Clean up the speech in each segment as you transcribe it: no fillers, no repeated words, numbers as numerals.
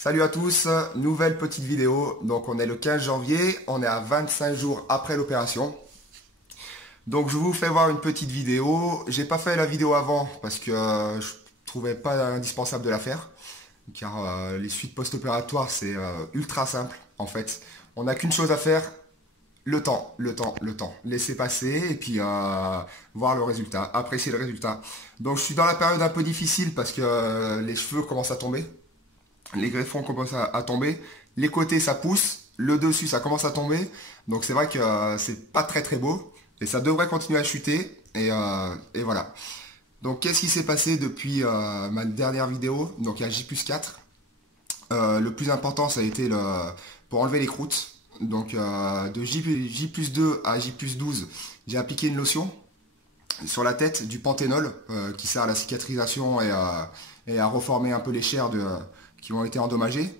Salut à tous, nouvelle petite vidéo. Donc on est le 15 janvier, on est à 25 jours après l'opération. Donc je vous fais voir une petite vidéo. J'ai pas fait la vidéo avant parce que je trouvais pas indispensable de la faire. Car les suites post-opératoires c'est ultra simple en fait. On n'a qu'une chose à faire, le temps. Laisser passer et puis voir le résultat, apprécier le résultat. Donc je suis dans la période un peu difficile parce que les cheveux commencent à tomber. Les greffons commencent à tomber, les côtés ça pousse, le dessus ça commence à tomber, donc c'est vrai que c'est pas très beau, et ça devrait continuer à chuter, et voilà. Donc qu'est-ce qui s'est passé depuis ma dernière vidéo? Donc il y a J+4, le plus important ça a été pour enlever les croûtes, donc de J+2 à J+12, j'ai appliqué une lotion sur la tête, du panthénol, qui sert à la cicatrisation et à reformer un peu les chairs qui ont été endommagées.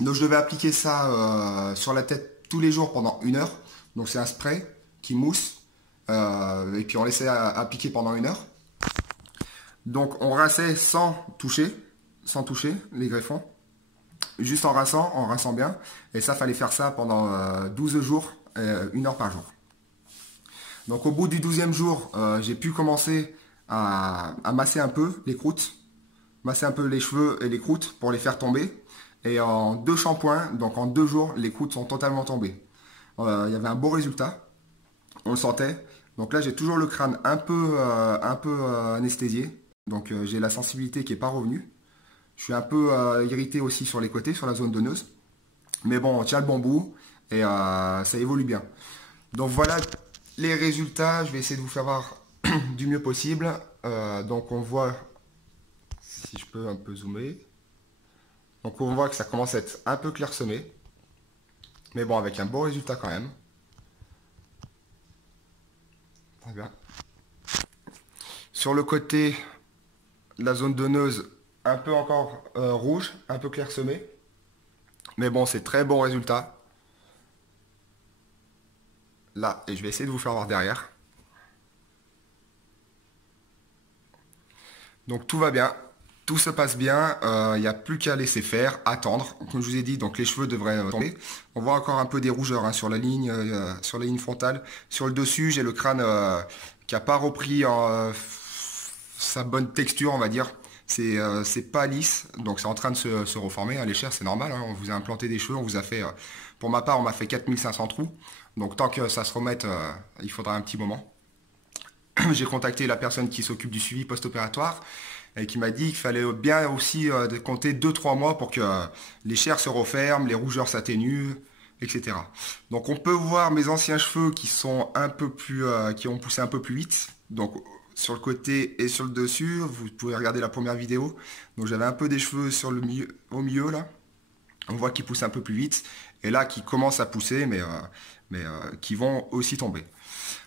Donc je devais appliquer ça sur la tête tous les jours pendant 1 heure. Donc c'est un spray qui mousse. Et puis on laissait appliquer pendant 1 heure. Donc on rinçait sans toucher les greffons. Juste en rinçant bien. Et ça, fallait faire ça pendant 12 jours, 1 heure par jour. Donc au bout du 12e jour, j'ai pu commencer à masser un peu les croûtes. Masser un peu les cheveux et les croûtes pour les faire tomber. Et en 2 shampoings, donc en 2 jours, les croûtes sont totalement tombées. Il y avait un beau résultat. On le sentait. Donc là, j'ai toujours le crâne un peu anesthésié. Donc j'ai la sensibilité qui n'est pas revenue. Je suis un peu irrité aussi sur les côtés, sur la zone donneuse. Mais bon, on tient le bon bout et ça évolue bien. Donc voilà les résultats. Je vais essayer de vous faire voir du mieux possible. Donc on voit... Si je peux un peu zoomer. Donc on voit que ça commence à être un peu clairsemé. Mais bon, avec un bon résultat quand même. Très bien. Sur le côté, la zone donneuse, un peu encore rouge, un peu clairsemé. Mais bon, c'est très bon résultat. Là, et je vais essayer de vous faire voir derrière. Donc tout va bien. Tout se passe bien, il n'y a plus qu'à laisser faire, attendre. Comme je vous ai dit, donc les cheveux devraient tomber. On voit encore un peu des rougeurs sur la ligne frontale. Sur le dessus, j'ai le crâne qui n'a pas repris sa bonne texture, on va dire. C'est pas lisse, donc c'est en train de se reformer. Les chairs, c'est normal, hein. On vous a implanté des cheveux, on vous a fait... pour ma part, on m'a fait 4500 trous. Donc tant que ça se remette, il faudra un petit moment. J'ai contacté la personne qui s'occupe du suivi post-opératoire et qui m'a dit qu'il fallait bien aussi compter 2-3 mois pour que les chairs se referment, les rougeurs s'atténuent, etc. Donc on peut voir mes anciens cheveux qui sont un peu plus, qui ont poussé un peu plus vite. Donc sur le côté et sur le dessus, vous pouvez regarder la première vidéo. Donc j'avais un peu des cheveux au milieu là. On voit qu'ils poussent un peu plus vite. Et là qui commencent à pousser, mais qui vont aussi tomber.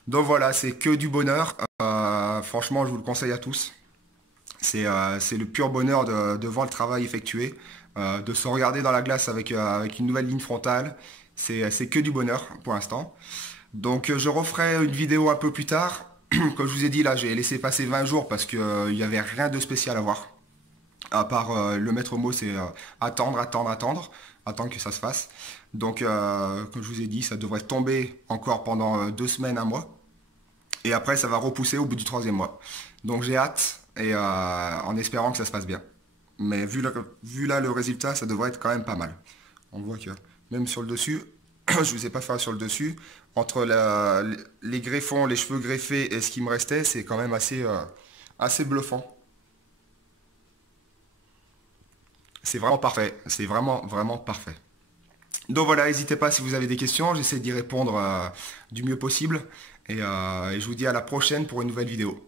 Donc voilà, c'est que du bonheur. Franchement, je vous le conseille à tous. C'est le pur bonheur de voir le travail effectué, de se regarder dans la glace avec une nouvelle ligne frontale. C'est que du bonheur pour l'instant. Donc je referai une vidéo un peu plus tard. Comme je vous ai dit, là j'ai laissé passer 20 jours parce qu'il n'y avait rien de spécial à voir. À part le maître mot, c'est attendre que ça se fasse. Donc comme je vous ai dit, ça devrait tomber encore pendant 2 semaines, 1 mois. Et après ça va repousser au bout du 3e mois. Donc j'ai hâte. Et en espérant que ça se passe bien. Mais vu là le résultat, ça devrait être quand même pas mal. On voit que même sur le dessus, je ne vous ai pas fait sur le dessus, entre les greffons, les cheveux greffés et ce qui me restait, c'est quand même assez bluffant. C'est vraiment parfait. C'est vraiment parfait. Donc voilà, n'hésitez pas si vous avez des questions, j'essaie d'y répondre du mieux possible. Et je vous dis à la prochaine pour une nouvelle vidéo.